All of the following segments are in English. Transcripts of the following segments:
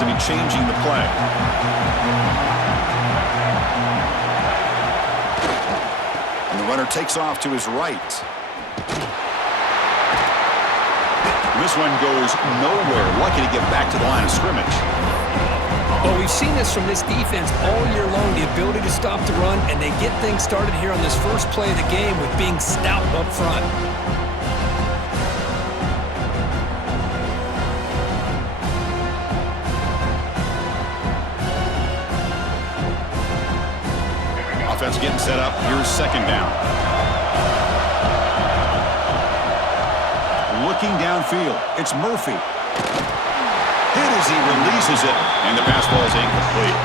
to be changing the play. And the runner takes off to his right. This one goes nowhere. Lucky to get back to the line of scrimmage. Well, we've seen this from this defense all year long, the ability to stop the run, and they get things started here on this first play of the game with being stout up front. Offense getting set up. Here's second down. Looking downfield. It's Murphy. Hit as he releases it, and the pass ball is incomplete.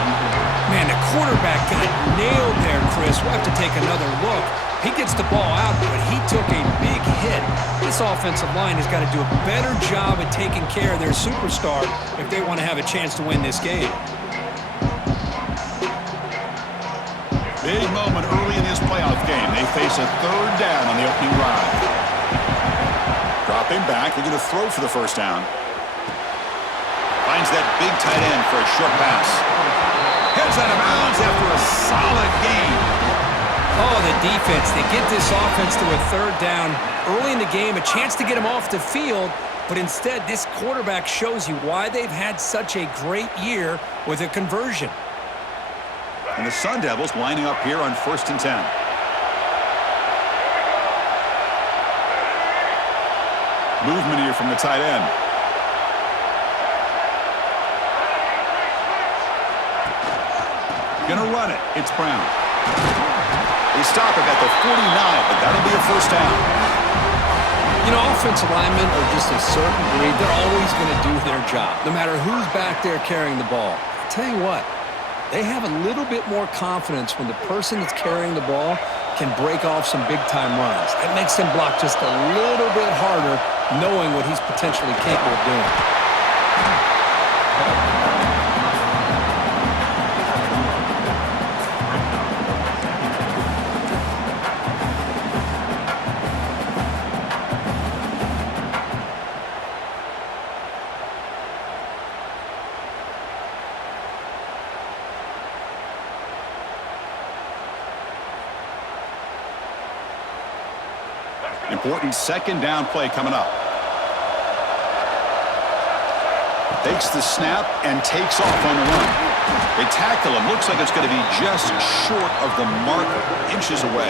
Man, the quarterback got nailed there, Chris. We'll have to take another look. He gets the ball out, but he took a big hit. This offensive line has got to do a better job at taking care of their superstar if they want to have a chance to win this game. Big moment early in this playoff game. They face a third down on the opening drive. Dropping back. They're going to throw for the first down. Finds that big tight end for a short pass. Heads out of bounds after a solid game. Oh, the defense. They get this offense to a third down early in the game, a chance to get them off the field, but instead this quarterback shows you why they've had such a great year with a conversion. And the Sun Devils lining up here on 1st and 10. Movement here from the tight end. Gonna run it. It's Brown. They stop it at the 49, but that'll be a first down. You know, offensive linemen are just a certain breed. They're always going to do their job, no matter who's back there carrying the ball. I'll tell you what, they have a little bit more confidence when the person that's carrying the ball can break off some big-time runs. It makes them block just a little bit harder, knowing what he's potentially capable of doing. Important second down play coming up. Takes the snap and takes off on the run. They tackle him. Looks like it's going to be just short of the marker, inches away.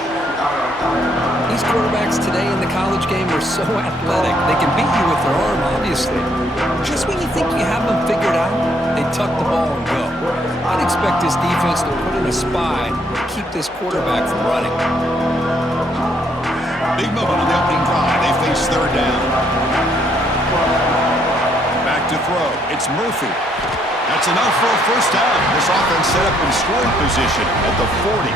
These quarterbacks today in the college game are so athletic. They can beat you with their arm, obviously. Just when you think you have them figured out, they tuck the ball and go. I'd expect this defense to put in a spy to keep this quarterback from running. Big moment on the opening drive. They face third down. Back to throw. It's Murphy. That's enough for a first down. This offense set up in scoring position at the 40.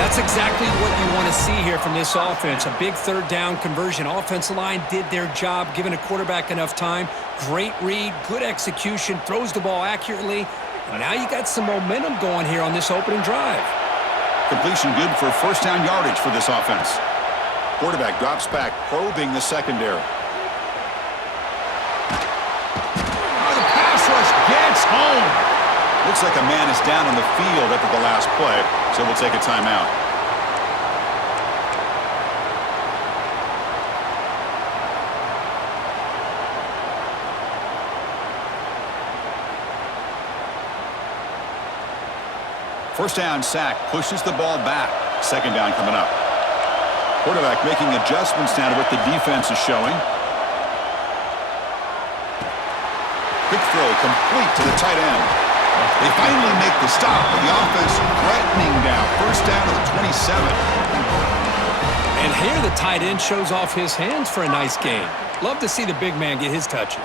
That's exactly what you want to see here from this offense. A big third down conversion. Offensive line did their job, giving a quarterback enough time. Great read, good execution, throws the ball accurately. And now you got some momentum going here on this opening drive. Completion good for first down yardage for this offense. Quarterback drops back, probing the secondary. Oh, the pass rush gets home. Looks like a man is down on the field after the last play, so we'll take a timeout. First down sack, pushes the ball back. Second down coming up. Quarterback making adjustments now to what the defense is showing. Quick throw complete to the tight end. They finally make the stop, but the offense threatening down. First down to the 27. And here the tight end shows off his hands for a nice gain. Love to see the big man get his touches.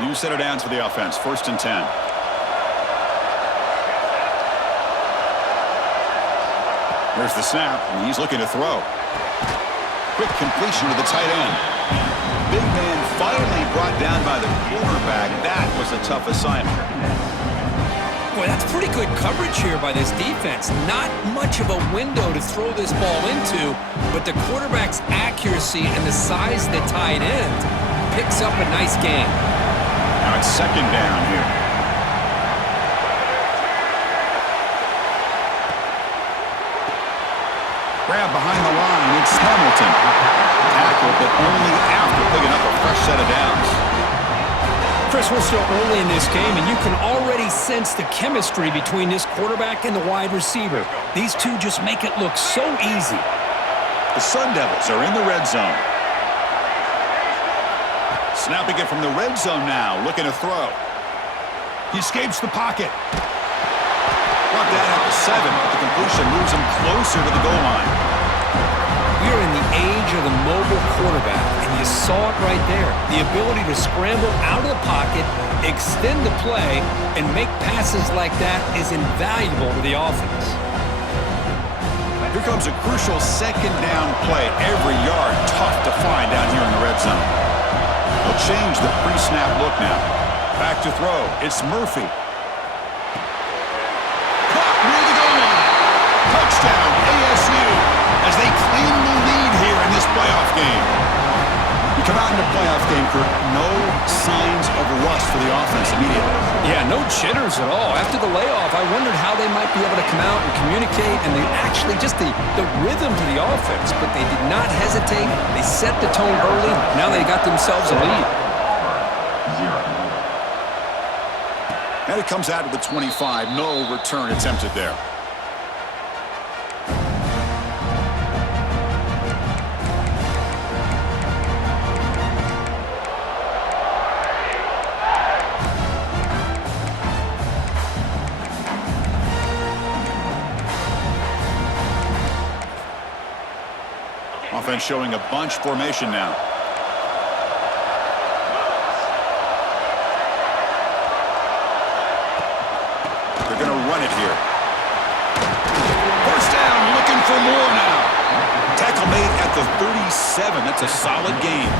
New set of downs for the offense. 1st and 10. There's the snap, and he's looking to throw. Quick completion to the tight end. Big man finally brought down by the quarterback. That was a tough assignment. Boy, that's pretty good coverage here by this defense. Not much of a window to throw this ball into, but the quarterback's accuracy and the size of the tight end picks up a nice gain. Now it's second down here. Grab behind the line. It's Hamilton. Tackle, but only after picking up a fresh set of downs. Chris, we're still early in this game, and you can already sense the chemistry between this quarterback and the wide receiver. These two just make it look so easy. The Sun Devils are in the red zone. Snapping it from the red zone now, looking to throw. He escapes the pocket. Brought down at the 7, but the completion moves him closer to the goal line. We are in the age of the mobile quarterback, and you saw it right there. The ability to scramble out of the pocket, extend the play, and make passes like that is invaluable to the offense. Here comes a crucial second down play. Every yard tough to find down here in the red zone. They'll change the pre-snap look now. Back to throw. It's Murphy. Caught near the goal line. Touchdown, ASU, as they claim the lead here in this playoff game. You come out in the playoff game, Kirk, no signs of rust for the offense immediately. Yeah, no jitters at all. After the layoff, I wondered how they might be able to come out and communicate, and actually just the rhythm to the offense, but they did not hesitate. They set the tone early. Now they got themselves a lead. And it comes out to the 25. No return attempted there. Offense showing a bunch formation now. They're going to run it here. First down, looking for more now. Tackle made at the 37. That's a solid gain.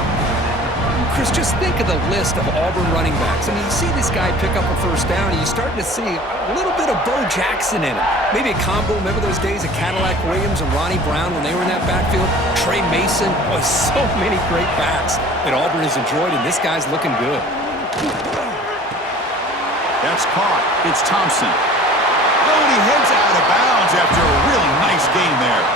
Chris, just think of the list of Auburn running backs. I mean, you see this guy pick up a first down, and you're starting to see a little bit of Bo Jackson in him. Maybe a combo. Remember those days of Cadillac Williams and Ronnie Brown when they were in that backfield? Trey Mason. Boy, so many great backs that Auburn has enjoyed, and this guy's looking good. That's caught. It's Thompson. Oh, and he heads out of bounds after a really nice gain there.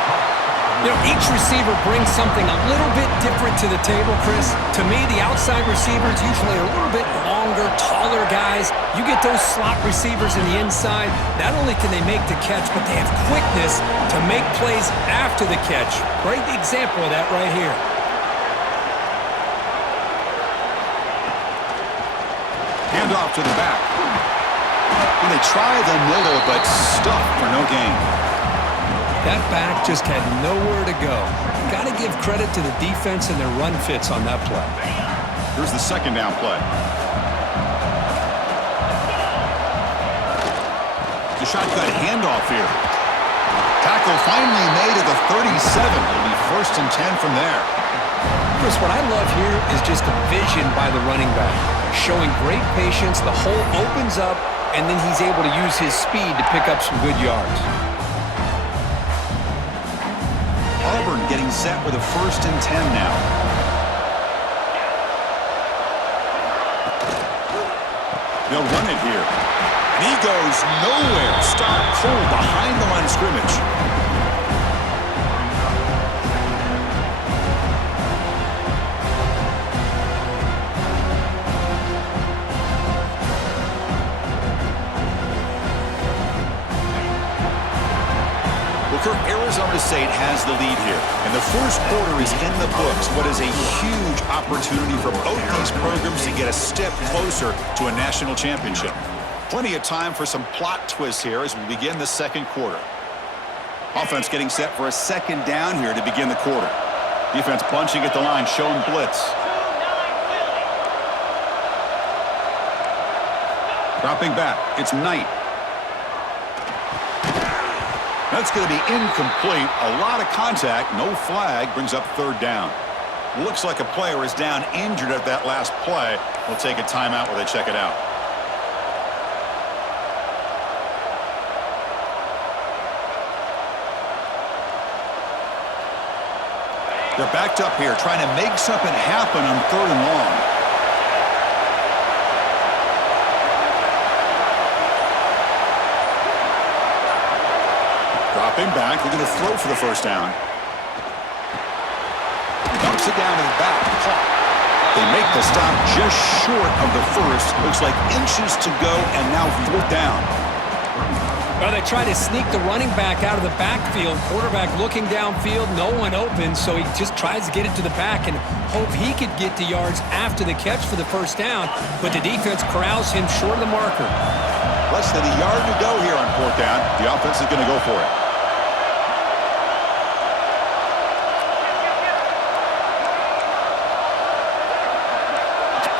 You know, each receiver brings something a little bit different to the table, Chris. To me, the outside receivers usually are a little bit longer, taller guys. You get those slot receivers in the inside, not only can they make the catch, but they have quickness to make plays after the catch. Great example of that right here. Hand off to the back. And they try the middle, but stuffed for no gain. That back just had nowhere to go. Got to give credit to the defense and their run fits on that play. Here's the second down play. The shotgun handoff here. Tackle finally made at the 37. It'll be first and 10 from there. Chris, what I love here is just the vision by the running back. Showing great patience, the hole opens up, and then he's able to use his speed to pick up some good yards. Auburn getting set with a first and 10 now. They'll run it here. And he goes nowhere. Stop cold behind the line of scrimmage. Arizona State has the lead here, and the first quarter is in the books. What is a huge opportunity for both these programs to get a step closer to a national championship. Plenty of time for some plot twists here as we begin the second quarter. Offense getting set for a second down here to begin the quarter. Defense bunching at the line, showing blitz. Dropping back, it's Knight. That's going to be incomplete. A lot of contact. No flag. Brings up third down. Looks like a player is down injured at that last play. We'll take a timeout while they check it out. They're backed up here, trying to make something happen on 3rd and long. Dropping back, looking to throw for the first down. Dumps it down to the back. They make the stop just short of the first. Looks like inches to go, and now 4th down. Well, they try to sneak the running back out of the backfield. Quarterback looking downfield, no one open, so he just tries to get it to the back and hope he could get the yards after the catch for the first down, but the defense corrals him short of the marker. Less than a yard to go here on 4th down. The offense is going to go for it.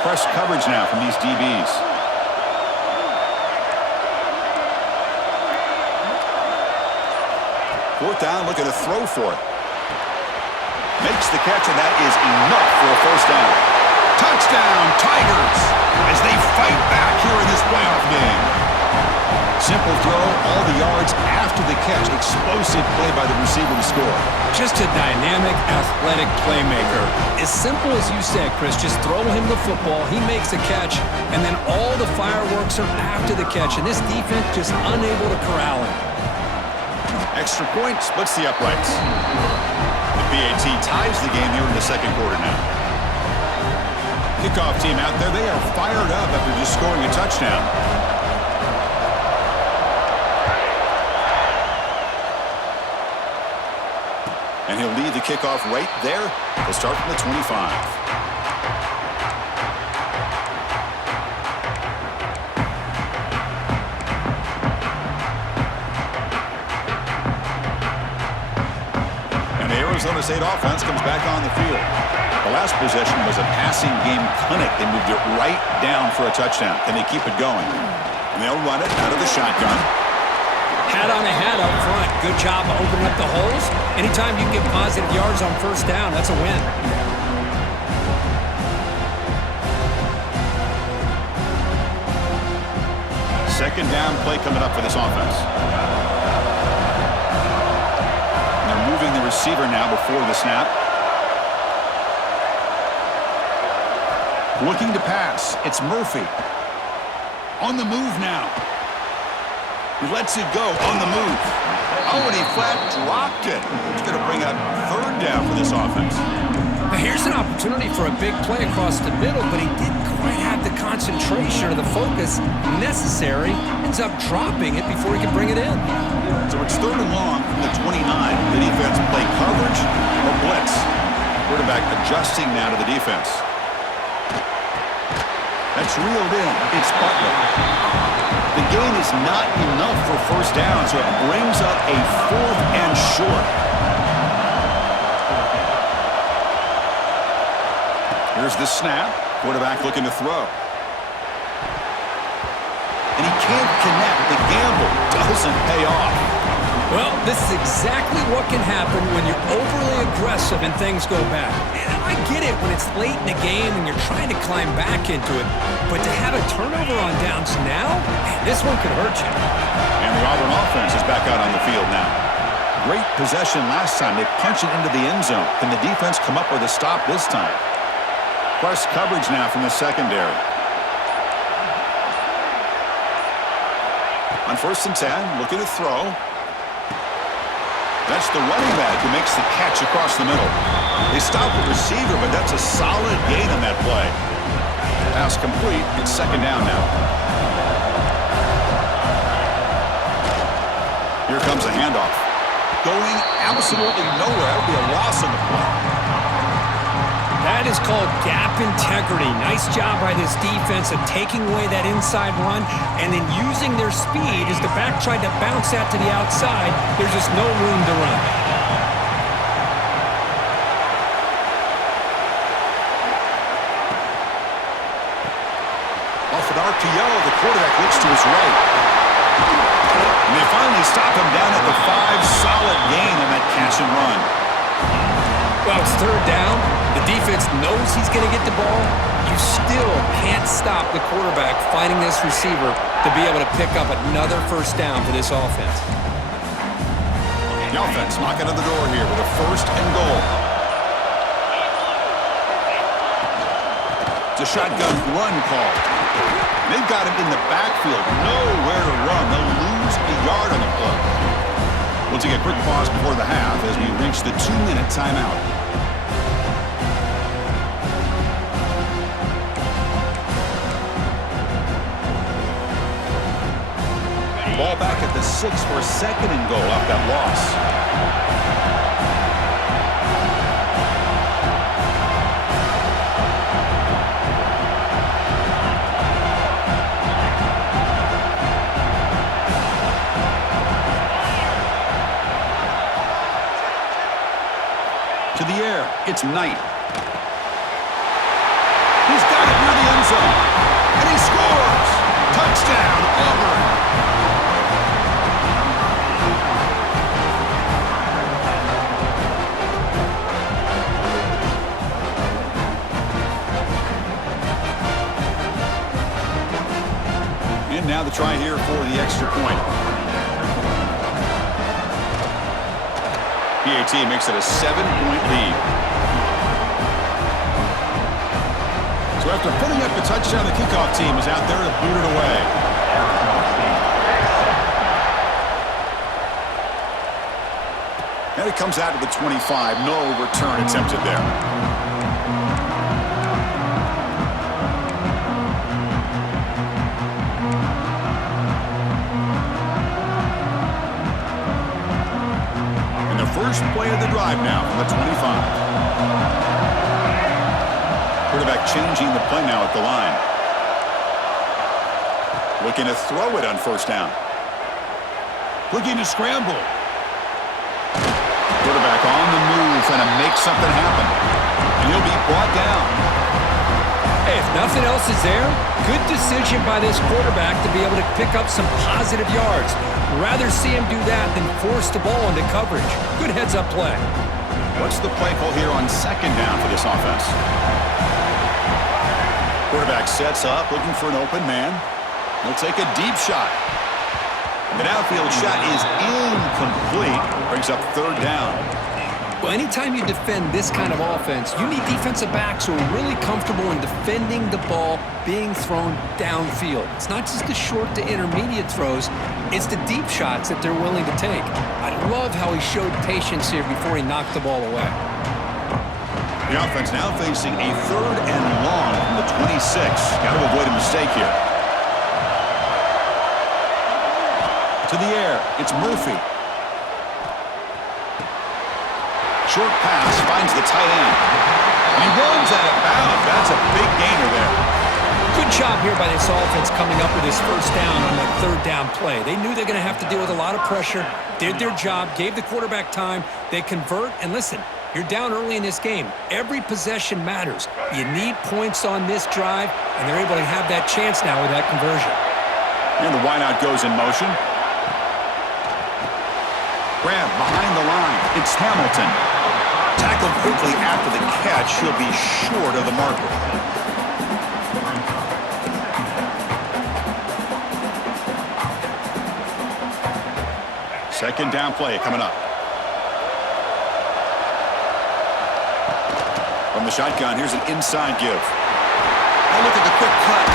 Press coverage now from these DBs. 4th down, looking to throw for it. Makes the catch, and that is enough for a first down. Touchdown, Tigers, as they fight back here in this playoff game. Simple throw, all the yards after the catch. Explosive play by the receiver to score. Just a dynamic, athletic playmaker. As simple as you said, Chris, just throw him the football, he makes the catch, and then all the fireworks are after the catch, and this defense just unable to corral him. Extra point splits the uprights. The PAT ties the game here in the 2nd quarter now. Kickoff team out there, they are fired up after just scoring a touchdown. And he'll lead the kickoff right there. They'll start from the 25. And the Arizona State offense comes back on the field. The last possession was a passing game clinic. They moved it right down for a touchdown. Can they keep it going? And they'll run it out of the shotgun. Hat on a hat up front. Good job of opening up the holes. Anytime you can get positive yards on 1st down, that's a win. Second down play coming up for this offense. And they're moving the receiver now before the snap. Looking to pass. It's Murphy. On the move now. He lets it go on the move. Oh, and he flat dropped it. It's going to bring up 3rd down for this offense. Now here's an opportunity for a big play across the middle, but he didn't quite have the concentration or the focus necessary. Ends up dropping it before he can bring it in. So it's 3rd and long from the 29. The defense play coverage or blitz. Quarterback adjusting now to the defense. That's reeled in. It's Butler. The gain is not enough for 1st down, so it brings up a 4th and short. Here's the snap. Quarterback looking to throw. And he can't connect. The gamble doesn't pay off. Well, this is exactly what can happen when you're overly aggressive and things go bad. And I get it when it's late in the game and you're trying to climb back into it, but to have a turnover on downs now, man, this one could hurt you. And the Auburn offense is back out on the field now. Great possession last time. They punch it into the end zone. Can the defense come up with a stop this time? Press coverage now from the secondary. On 1st and 10, looking to throw. That's the running back who makes the catch across the middle. They stop the receiver, but that's a solid gain on that play. Pass complete. It's 2nd down now. Here comes a handoff. Going absolutely nowhere. That would be a loss on the play. That is called gap integrity. Nice job by this defense of taking away that inside run and then using their speed as the back tried to bounce that to the outside. There's just no room to run. Off an RPO, the quarterback looks to his right. And they finally stop him down at the 5. Solid gain on that catch and run. Well, it's 3rd down. The defense knows he's going to get the ball. You still can't stop the quarterback finding this receiver to be able to pick up another 1st down for this offense. The offense knocking on the door here with a 1st and goal. It's a shotgun run call. They've got him in the backfield. Nowhere to run. They'll lose a yard on the play. We'll take a quick pause before the half as we reach the 2-minute timeout. Ball back at the 6 for a second and goal off that loss. To the air, it's Knight. He's got it near the end zone, and he scores! Touchdown, Auburn! And now the try here for the extra point. PAT makes it a 7-point lead. So after putting up the touchdown, the kickoff team is out there to boot it away. And it comes out to the 25. No return attempted there. First play of the drive now from the 25. Quarterback changing the play now at the line. Looking to throw it on first down. Looking to scramble. Quarterback on the move, trying to make something happen. And he'll be brought down. Hey, if nothing else is there, good decision by this quarterback to be able to pick up some positive yards. Rather see him do that than force the ball into coverage. Good heads-up play. What's the play call here on second down for this offense? Quarterback sets up, looking for an open man. He'll take a deep shot. The downfield shot is incomplete. Brings up third down. Well, anytime you defend this kind of offense, you need defensive backs who are really comfortable in defending the ball being thrown downfield. It's not just the short to intermediate throws, it's the deep shots that they're willing to take. I love how he showed patience here before he knocked the ball away. The offense now facing a third and long from the 26. Got to avoid a mistake here. To the air, it's Murphy. Short pass finds the tight end. And he runs out of bounds. That's a big gainer there. Good job here by this offense coming up with his first down on that third down play. They knew they're going to have to deal with a lot of pressure, did their job, gave the quarterback time. They convert, and listen, you're down early in this game. Every possession matters. You need points on this drive, and they're able to have that chance now with that conversion. And the wideout goes in motion. Grab behind the line. It's Hamilton. Tackled quickly after the catch. He'll be short of the marker. Second down play coming up. From the shotgun, here's an inside give. Now look at the quick cut.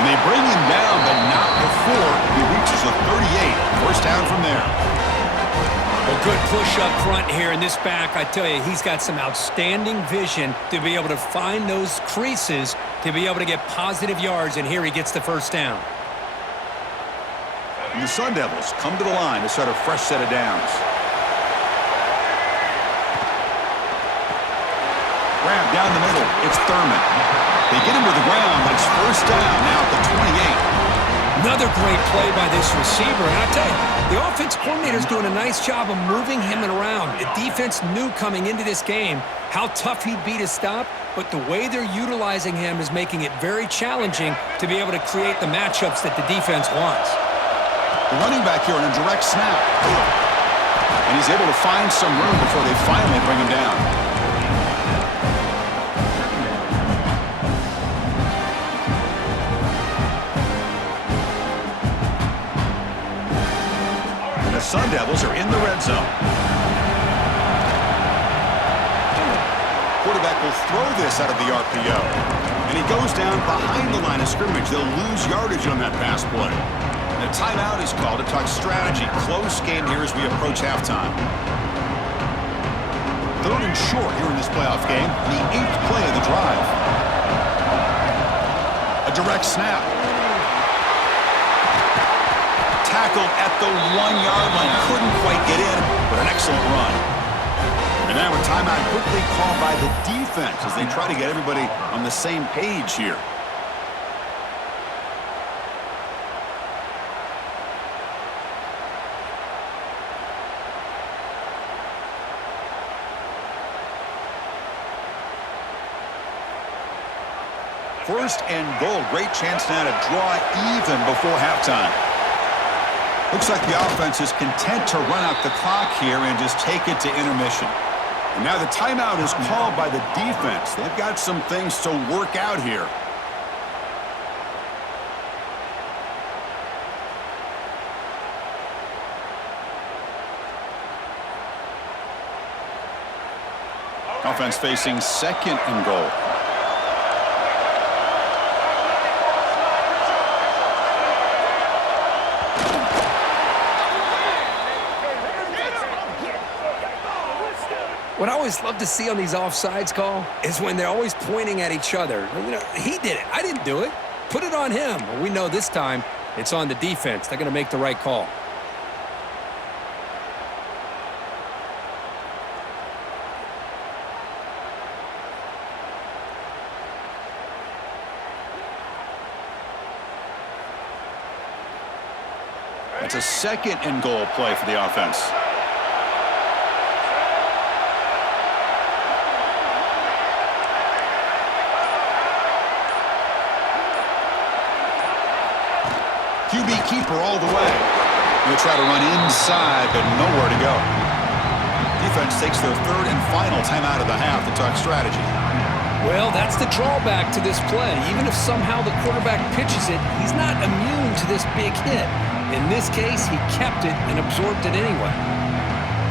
And they bring him down, but not before he reaches the 38. First down from there. Well, good push up front here in this back. I tell you, he's got some outstanding vision to be able to find those creases to be able to get positive yards, and here he gets the first down. And the Sun Devils come to the line to start a fresh set of downs. Grab down the middle. It's Thurman. They get him to the ground, but it's first down now at the 28. Another great play by this receiver. And I tell you, the offense coordinator's doing a nice job of moving him around. The defense knew coming into this game how tough he'd be to stop, but the way they're utilizing him is making it very challenging to be able to create the matchups that the defense wants. The running back here on a direct snap. And he's able to find some room before they finally bring him down. The Sun Devils are in the red zone. quarterback will throw this out of the RPO. And he goes down behind the line of scrimmage. They'll lose yardage on that pass play. And a timeout is called to talk strategy. Close game here as we approach halftime. 3rd and short here in this playoff game. The 8th play of the drive. A direct snap. Tackled at the 1-yard line. Couldn't quite get in, but an excellent run. And now a timeout quickly called by the defense as they try to get everybody on the same page here. First and goal. Great chance now to draw even before halftime. Looks like the offense is content to run out the clock here and just take it to intermission. And now the timeout is called by the defense. They've got some things to work out here. Offense facing 2nd and goal. What I always love to see on these offsides call is when they're always pointing at each other. You know, he did it. I didn't do it. Put it on him. Well, we know this time it's on the defense. They're going to make the right call. It's a 2nd and goal play for the offense. QB keeper all the way. He'll try to run inside, but nowhere to go. Defense takes their 3rd and final timeout of the half to talk strategy. Well, that's the drawback to this play. Even if somehow the quarterback pitches it, he's not immune to this big hit. In this case, he kept it and absorbed it anyway.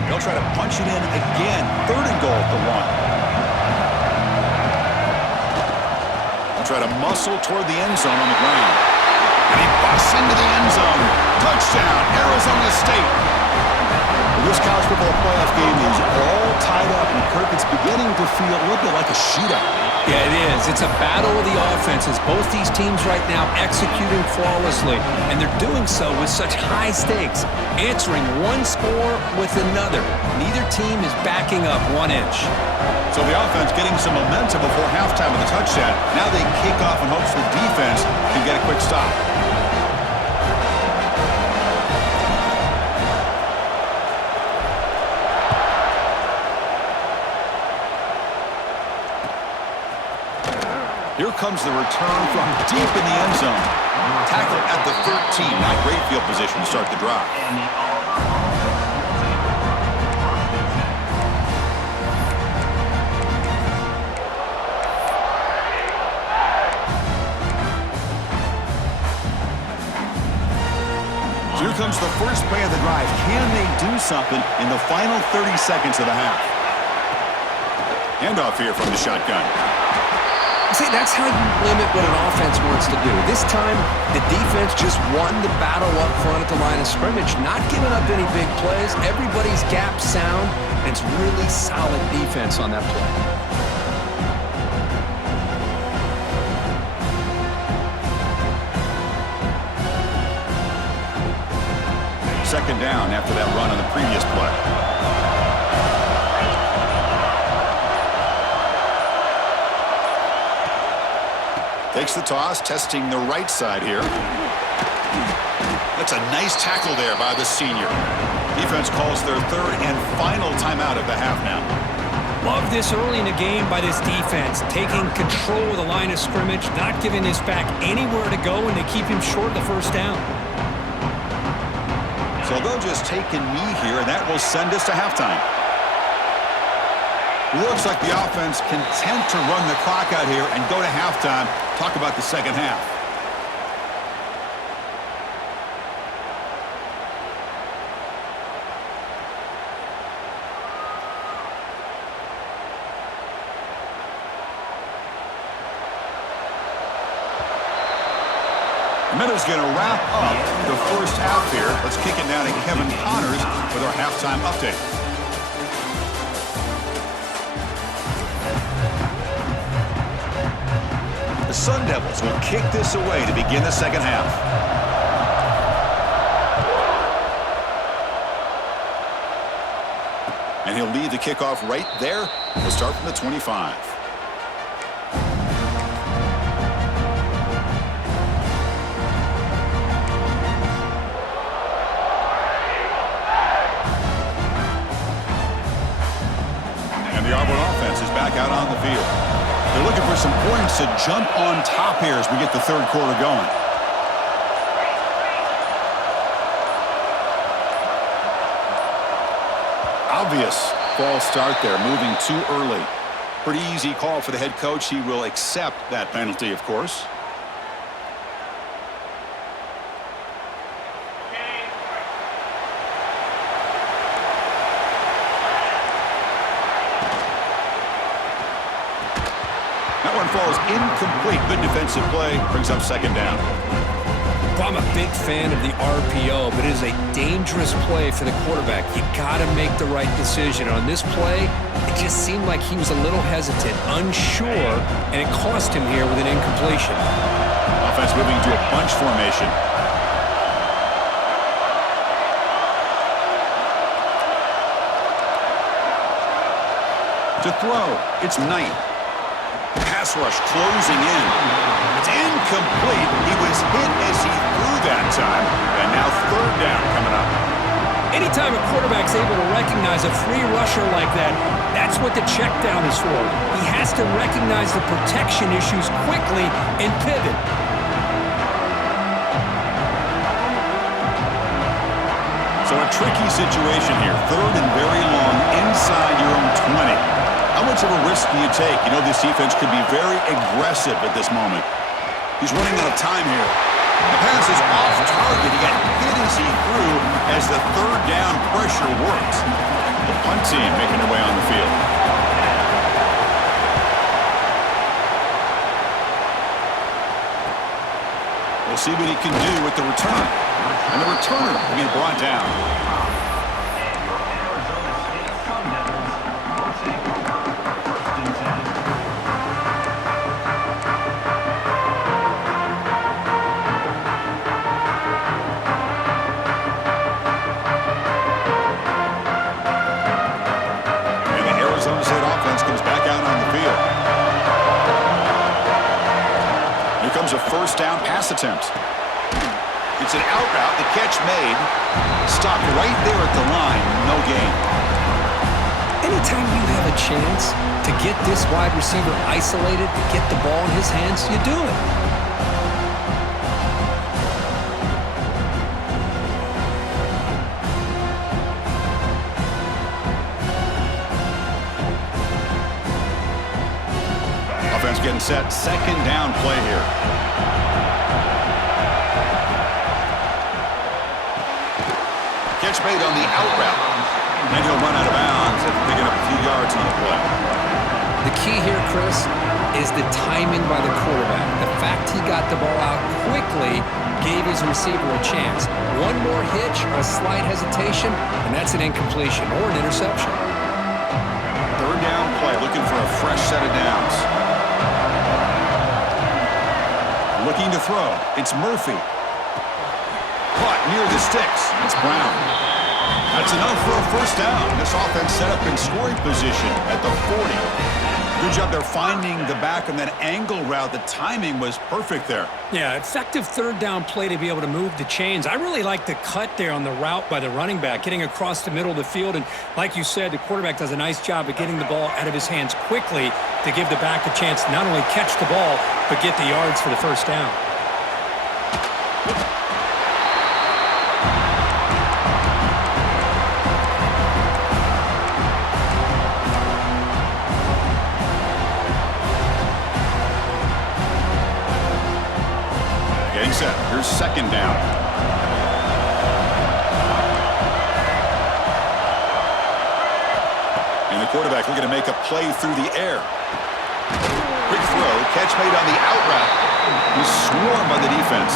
They'll try to punch it in again. 3rd and goal at the 1. They'll try to muscle toward the end zone on the ground. And he busts into the end zone. Touchdown, Arizona State. This college football playoff game is all tied up, and Kirk, it's beginning to feel a little bit like a shootout. Yeah, it is. It's a battle of the offenses. Both these teams right now executing flawlessly, and they're doing so with such high stakes, answering one score with another. Neither team is backing up 1 inch. So the offense getting some momentum before halftime with a touchdown. Now they kick off in hopes the defense can get a quick stop. Here comes the return from deep in the end zone. Tackle at the 13. Now great field position to start the drive. So here comes the first play of the drive. Can they do something in the final 30 seconds of the half? Handoff here from the shotgun. See, that's how you limit what an offense wants to do. This time, the defense just won the battle up front at the line of scrimmage, not giving up any big plays. Everybody's gap sound, and it's really solid defense on that play. Second down after that run on the previous play. Takes the toss, testing the right side here. That's a nice tackle there by the senior. Defense calls their 3rd and final timeout of the half now. Love this early in the game by this defense, taking control of the line of scrimmage, not giving this back anywhere to go, and they keep him short of the first down. So they'll just take a knee here, and that will send us to halftime. Looks like the offense content to run the clock out here and go to halftime. Talk about the second half. Minuta's going to wrap up the first half here. Let's kick it down to Kevin Connors with our halftime update. The Sun Devils will kick this away to begin the second half. And he'll lead the kickoff right there. We'll start from the 25. And the Auburn offense is back out on the field. They're looking for some points to jump on top here as we get the third quarter going. Obvious false start there, moving too early. Pretty easy call for the head coach. He will accept that penalty, of course. That one falls incomplete. Good defensive play. Brings up second down. I'm a big fan of the RPO, but it is a dangerous play for the quarterback. You got to make the right decision. On this play, it just seemed like he was a little hesitant, unsure, and it cost him here with an incompletion. Offense moving to a bunch formation. To throw, it's Knight. Pass rush closing in. It's incomplete. He was hit as he threw that time. And now third down coming up. Anytime a quarterback's able to recognize a free rusher like that, that's what the check down is for. He has to recognize the protection issues quickly and pivot. So a tricky situation here. Third and very long inside your own 20. How much of a risk do you take? You know this defense could be very aggressive at this moment. He's running out of time here. The pass is off target. He got hit as he threw as the third down pressure worked. The punt team making their way on the field. We'll see what he can do with the return. And the returner being brought down. A first down pass attempt. It's an out route. The catch made. Stopped right there at the line. No gain. Anytime you have a chance to get this wide receiver isolated, to get the ball in his hands, you do it. Offense getting set. Second down play here. Catch made on the out route. And he'll run out of bounds after picking up a few yards on the play. The key here, Chris, is the timing by the quarterback. The fact he got the ball out quickly gave his receiver a chance. One more hitch or a slight hesitation, and that's an incompletion or an interception. Third down play, looking for a fresh set of downs. Looking to throw. It's Murphy. Caught near the sticks. It's Brown. That's enough for a first down. This offense set up in scoring position at the 40. Good job there finding the back on that angle route. The timing was perfect there. Yeah, effective third down play to be able to move the chains. I really like the cut there on the route by the running back, getting across the middle of the field. And like you said, the quarterback does a nice job of getting the ball out of his hands quickly to give the back a chance to not only catch the ball, but get the yards for the first down. Getting set. Here's second down. And the quarterback looking to make a play through the air. Quick throw. Catch made on the out route. He's swarmed by the defense.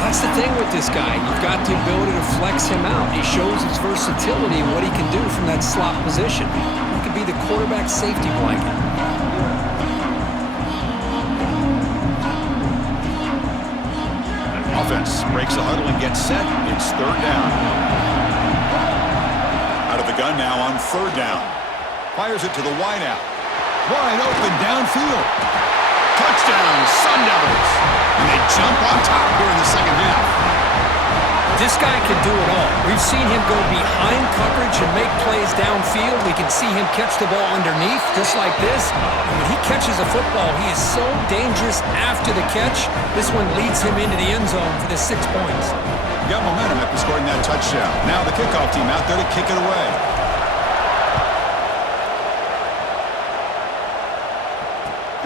That's the thing with this guy. You've got the ability to flex him out. He shows his versatility and what he can do from that slot position. He could be the quarterback safety blanket. Offense breaks the huddle and gets set. It's third down. Out of the gun now on third down. Fires it to the wideout. Wide open downfield. Touchdown, Sun Devils. And they jump on top here in the second half. This guy can do it all. We've seen him go behind coverage and make plays downfield. We can see him catch the ball underneath, just like this. And when he catches a football, he is so dangerous after the catch. This one leads him into the end zone for the 6 points. Got momentum after scoring that touchdown. Now the kickoff team out there to kick it away.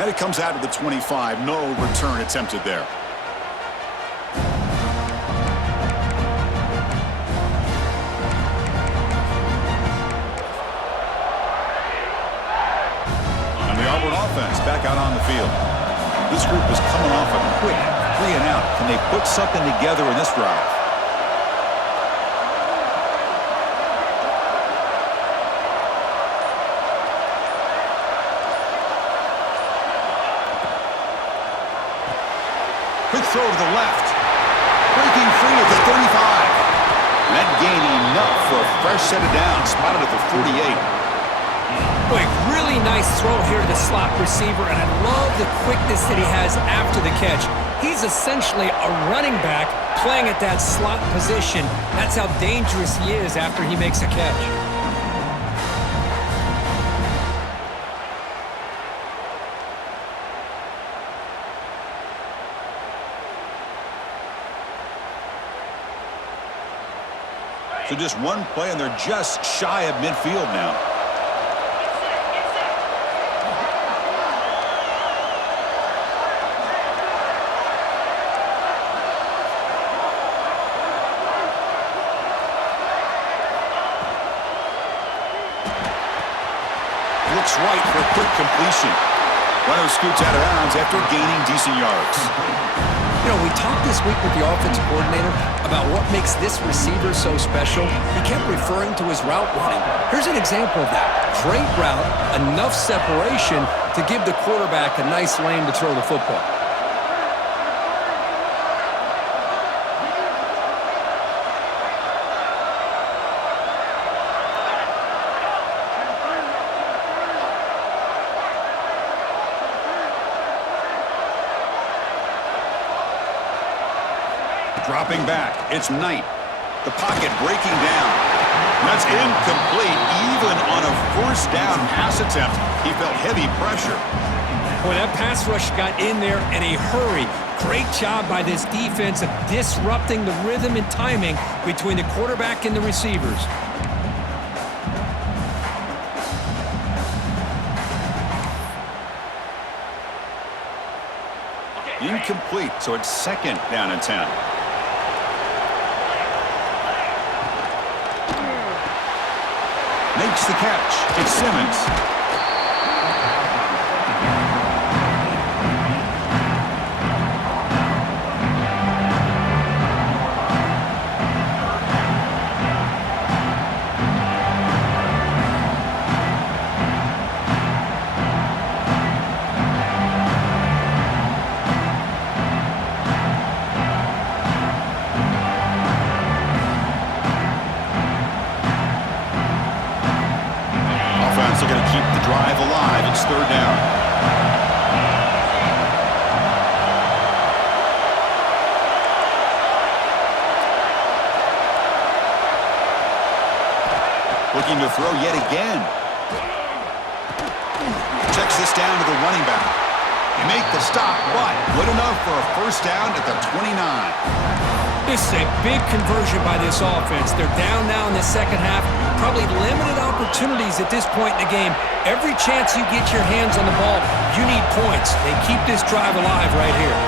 And it comes out of the 25. No return attempted there. And the Auburn offense back out on the field. This group is coming off a quick 3 and out. Can they put something together in this drive? Quick throw to the left. Breaking free at the 35. That gained enough for a fresh set of downs. Spotted at the 48. Boy, really nice throw here to the slot receiver, and I love the quickness that he has after the catch. He's essentially a running back playing at that slot position. That's how dangerous he is after he makes a catch. So just one play, and they're just shy of midfield now. Looks right for a quick completion. Runner scoots out of bounds after gaining decent yards. You know, we talked this week with the offensive coordinator about what makes this receiver so special. He kept referring to his route running. Here's an example of that. Great route, enough separation to give the quarterback a nice lane to throw the football. Dropping back, it's Knight. The pocket breaking down. That's incomplete. Even on a first down pass attempt, he felt heavy pressure. Boy, that pass rush got in there in a hurry. Great job by this defense of disrupting the rhythm and timing between the quarterback and the receivers. Incomplete, so it's second down and 10. Makes the catch. It's Simmons. Looking to keep the drive alive. It's third down. Looking to throw yet again. Checks this down to the running back. They make the stop, but good enough for a first down at the 29. This is a big conversion by this offense. They're down now in the second half. Probably limited opportunities at this point in the game. Every chance you get your hands on the ball, you need points. They keep this drive alive right here.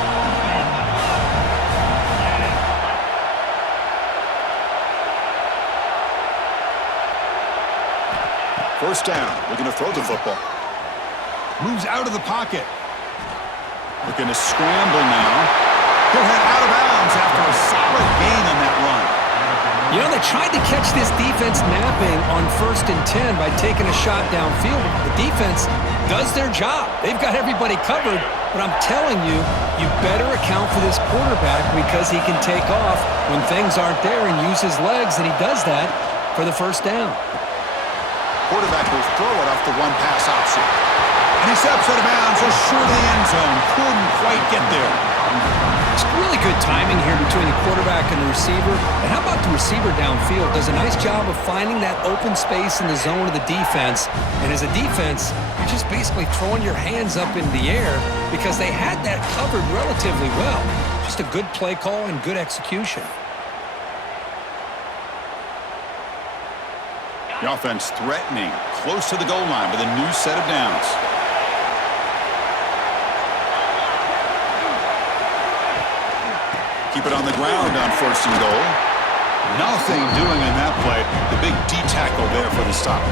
First down, looking to throw the football. Moves out of the pocket. Looking to scramble now. He'll head out of bounds after a solid gain on that run. You know, they tried to catch this defense napping on 1st and 10 by taking a shot downfield. The defense does their job. They've got everybody covered, but I'm telling you, you better account for this quarterback because he can take off when things aren't there and use his legs, and he does that for the first down. Quarterback will throw it off the one-pass option. And he steps out of bounds just short of the end zone. Couldn't quite get there. It's really good timing here between the quarterback and the receiver. And how about the receiver downfield? Does a nice job of finding that open space in the zone of the defense. And as a defense, you're just basically throwing your hands up in the air because they had that covered relatively well. Just a good play call and good execution. The offense threatening, close to the goal line with a new set of downs. Keep it on the ground on 1st and goal. Nothing doing in that play. The big D tackle there for the stop.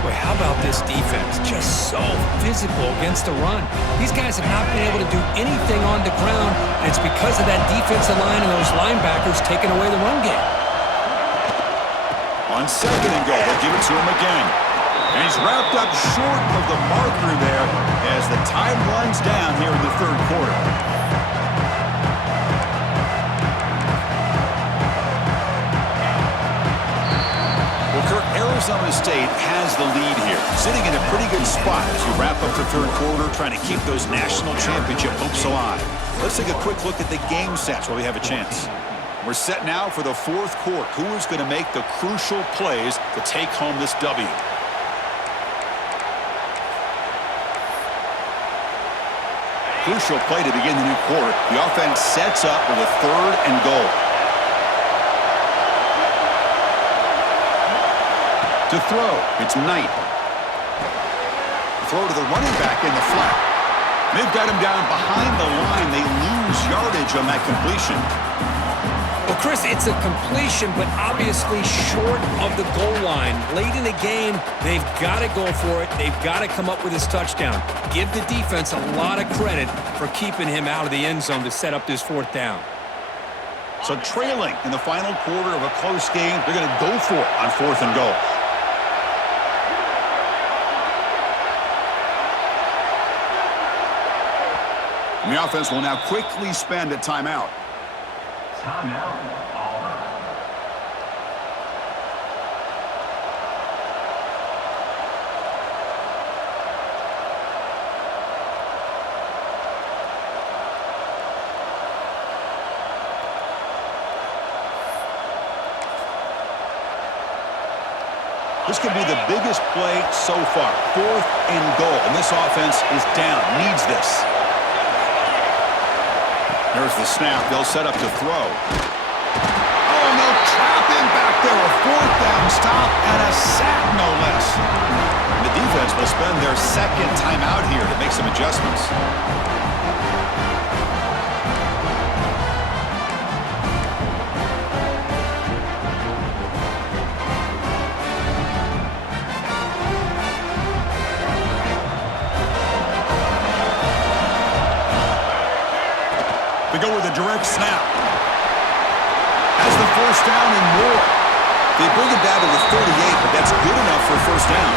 Boy, how about this defense? Just so physical against the run. These guys have not been able to do anything on the ground, and it's because of that defensive line and those linebackers taking away the run game. On 2nd and goal, they'll give it to him again. And he's wrapped up short of the marker there as the time runs down here in the 3rd quarter. Arizona State has the lead here, sitting in a pretty good spot as we wrap up the 3rd quarter, trying to keep those national championship hopes alive. Let's take a quick look at the game stats while we have a chance. We're set now for the 4th quarter. Who is going to make the crucial plays to take home this W? Crucial play to begin the new quarter. The offense sets up with a 3rd and goal. To throw, it's Knight. Throw to the running back in the flat. They've got him down behind the line. They lose yardage on that completion. Well, Chris, it's a completion, but obviously short of the goal line. Late in the game, they've got to go for it. They've got to come up with his touchdown. Give the defense a lot of credit for keeping him out of the end zone to set up this 4th down. So trailing in the final quarter of a close game, they're going to go for it on 4th and goal. And the offense will now quickly spend a timeout. This could be the biggest play so far. 4th and goal. And this offense is down. Needs this. There's the snap. They'll set up to throw. Oh, no, trap him back there. A 4th down stop and a sack, no less. And the defense will spend their 2nd timeout here to make some adjustments. They go with a direct snap. Has the 1st down and more. They bring it down to the 38, but that's good enough for a 1st down.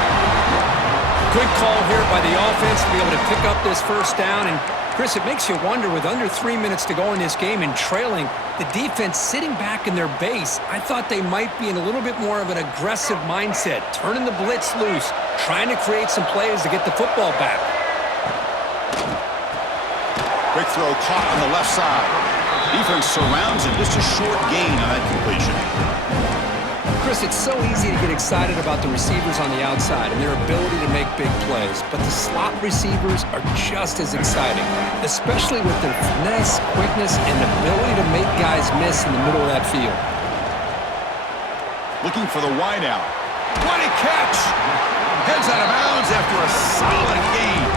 Good call here by the offense to be able to pick up this 1st down. And, Chris, it makes you wonder, with under 3 minutes to go in this game and trailing, the defense sitting back in their base, I thought they might be in a little bit more of an aggressive mindset, turning the blitz loose, trying to create some plays to get the football back. Quick throw caught on the left side. Defense surrounds him. Just a short gain on that completion. Chris, it's so easy to get excited about the receivers on the outside and their ability to make big plays, but the slot receivers are just as exciting, especially with their finesse, quickness, and ability to make guys miss in the middle of that field. Looking for the wideout. What a catch! Heads out of bounds after a solid gain.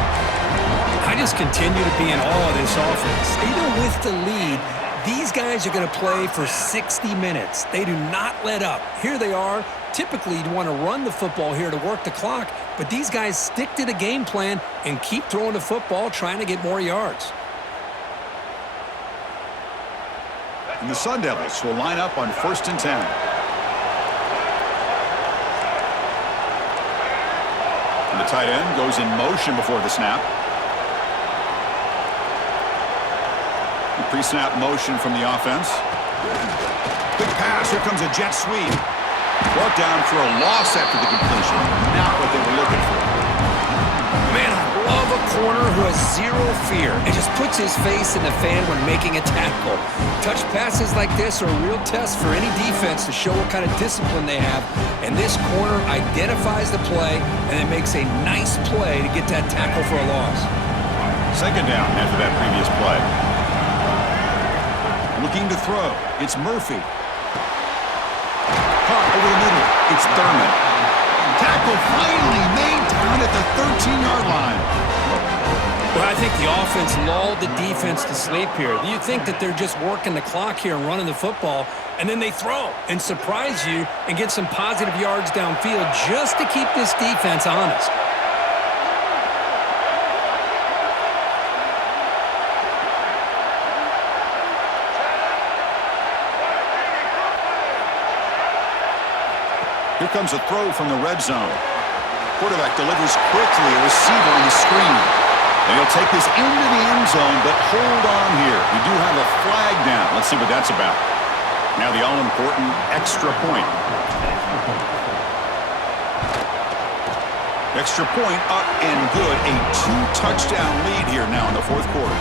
I just continue to be in awe of this offense. Even with the lead, these guys are going to play for 60 minutes. They do not let up. Here they are, Typically, you'd want to run the football here to work the clock, but these guys stick to the game plan and keep throwing the football, trying to get more yards. And the Sun Devils will line up on 1st and 10. And the tight end goes in motion before the snap. The pre-snap motion from the offense. Big pass. Here comes a jet sweep. Brought down for a loss after the completion. Not what they were looking for. Man, I love a corner who has zero fear and just puts his face in the fan when making a tackle. Touch passes like this are a real test for any defense to show what kind of discipline they have. And this corner identifies the play and then makes a nice play to get that tackle for a loss. 2nd down after that previous play. Looking to throw. It's Murphy. Caught over the middle. It's Thurman. Tackle finally made down at the 13-yard line. Well, I think the offense lulled the defense to sleep here. You think that they're just working the clock here and running the football, and then they throw and surprise you and get some positive yards downfield just to keep this defense honest. Here comes a throw from the red zone. Quarterback delivers quickly, a receiver on the screen. And he'll take this into the end zone, but hold on here. We do have a flag down. Let's see what that's about. Now the all-important extra point. Extra point up and good. A 2-touchdown lead here now in the 4th quarter.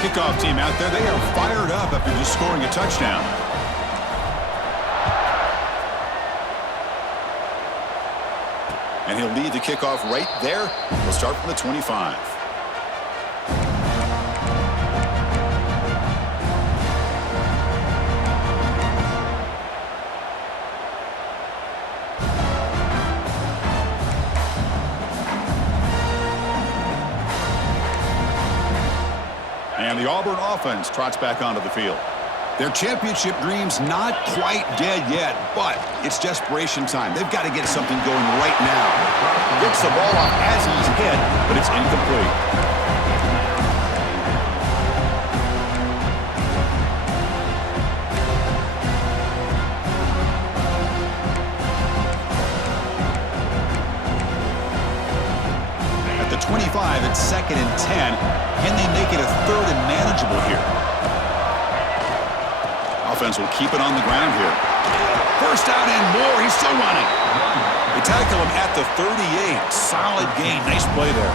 Kickoff team out there, they are fired up after just scoring a touchdown. And he'll lead the kickoff right there. We'll start from the 25. And the Auburn offense trots back onto the field. Their championship dreams not quite dead yet, but it's desperation time. They've got to get something going right now. Gets the ball off as he's hit, but it's incomplete. At the 25, it's 2nd and 10. Can they make it a 3rd and manageable here? Offense will keep it on the ground here. 1st down and more. He's still running. They tackle him at the 38. Solid gain. Nice play there.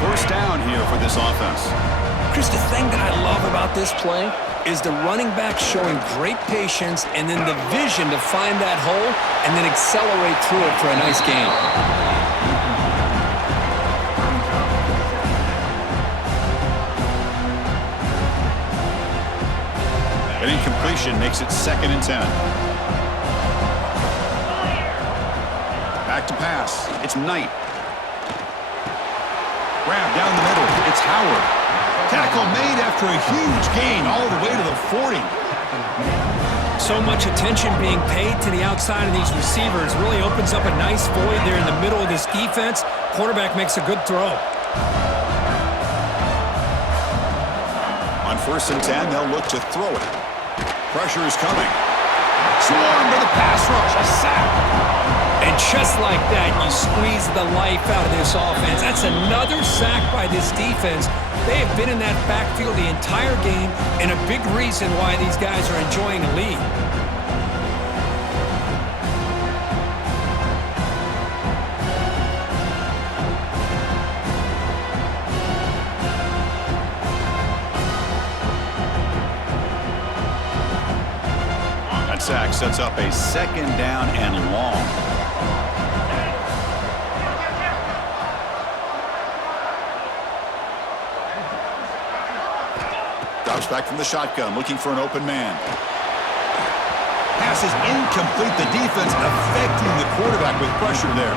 1st down here for this offense. Chris, the thing that I love about this play is the running back showing great patience and then the vision to find that hole and then accelerate through it for a nice gain. An incompletion makes it 2nd and 10. Back to pass. It's Knight. Grab down the middle. It's Howard. Tackle made after a huge gain all the way to the 40. So much attention being paid to the outside of these receivers really opens up a nice void there in the middle of this defense. Quarterback makes a good throw. On 1st and 10, they'll look to throw it. Pressure is coming. Swarmed by the pass rush. A sack. And just like that, you squeeze the life out of this offense. That's another sack by this defense. They have been in that backfield the entire game, and a big reason why these guys are enjoying a lead. That sack sets up a 2nd down and long. Drops back from the shotgun, looking for an open man. Pass pass is incomplete. The defense affecting the quarterback with pressure there.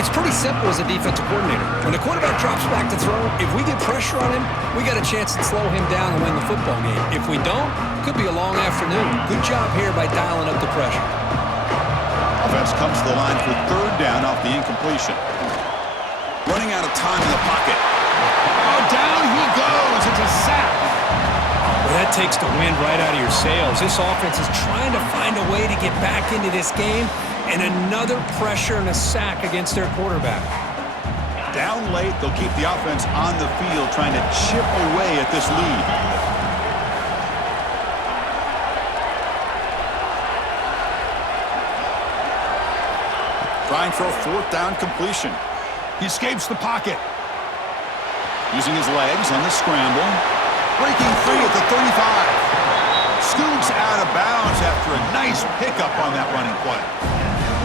It's pretty simple as a defensive coordinator. When the quarterback drops back to throw, if we get pressure on him, we got a chance to slow him down and win the football game. If we don't, could be a long afternoon. Good job here by dialing up the pressure. Offense comes to the line for third down off the incompletion. Running out of time in the pocket. Oh, down he goes. It's a sack. Well, that takes the wind right out of your sails. This offense is trying to find a way to get back into this game, and another pressure and a sack against their quarterback. Down late, they'll keep the offense on the field trying to chip away at this lead. Trying for a fourth down completion. He escapes the pocket. Using his legs on the scramble. Breaking free at the 35. Scoots out of bounds after a nice pickup on that running play.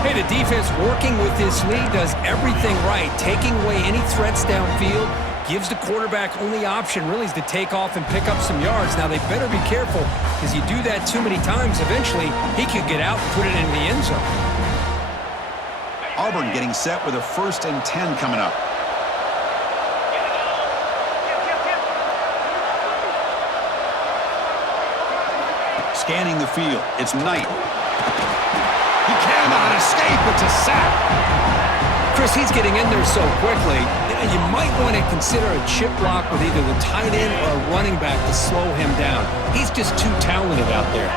Hey, the defense working with this lead does everything right, taking away any threats downfield, gives the quarterback only option really is to take off and pick up some yards. Now, they better be careful because you do that too many times, eventually he could get out and put it in the end zone. Auburn getting set with a 1st and 10 coming up. Scanning the field. It's Knight. He cannot escape. It's a sack. Chris, he's getting in there so quickly. You might want to consider a chip block with either the tight end or a running back to slow him down. He's just too talented out there.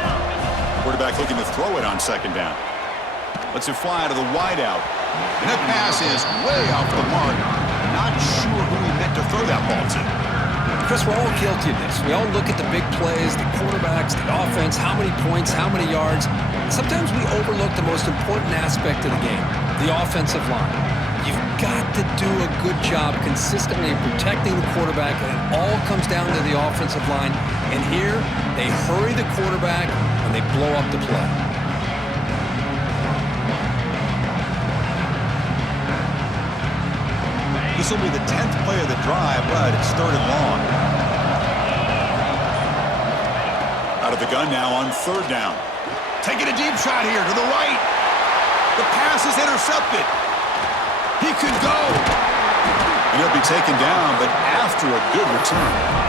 Quarterback looking to throw it on 2nd down. Lets it fly to the wideout. And that pass is way off the mark. Not sure who he meant to throw that ball to. Chris, we're all guilty of this. We all look at the big plays, the quarterbacks, the offense, how many points, how many yards. Sometimes we overlook the most important aspect of the game, the offensive line. You've got to do a good job consistently of protecting the quarterback, and it all comes down to the offensive line. And here, they hurry the quarterback, and they blow up the play. This will be the 10th play of the drive, but it's 3rd and long. Out of the gun now on 3rd down. Taking a deep shot here to the right. The pass is intercepted. He could go. And he'll be taken down, but after a good return.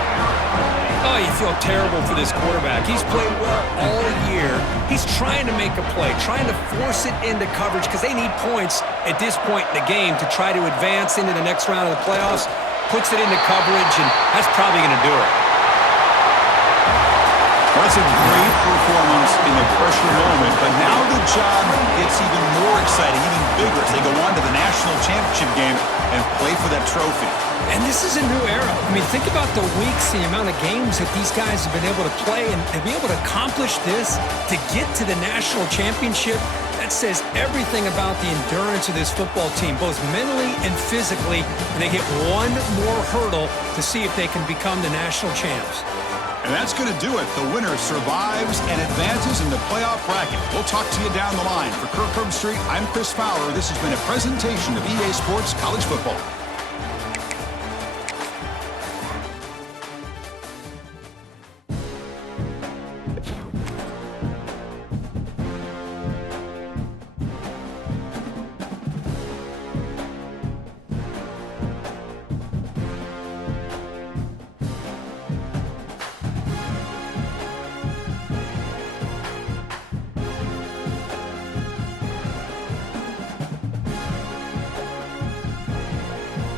Oh, you feel terrible for this quarterback. He's played well all year. He's trying to make a play, trying to force it into coverage because they need points at this point in the game to try to advance into the next round of the playoffs. Puts it into coverage, and that's probably going to do it. Well, that's a great performance in the pressure moment, but now the job gets even more exciting, even bigger as they go on to the national championship game and play for that trophy. And this is a new era. I mean, think about the weeks, the amount of games that these guys have been able to play, and to be able to accomplish this, to get to the national championship, that says everything about the endurance of this football team, both mentally and physically, and they get one more hurdle to see if they can become the national champs. And that's going to do it. The winner survives and advances in the playoff bracket. We'll talk to you down the line. For Kirk Herbstreit, I'm Chris Fowler. This has been a presentation of EA Sports College Football.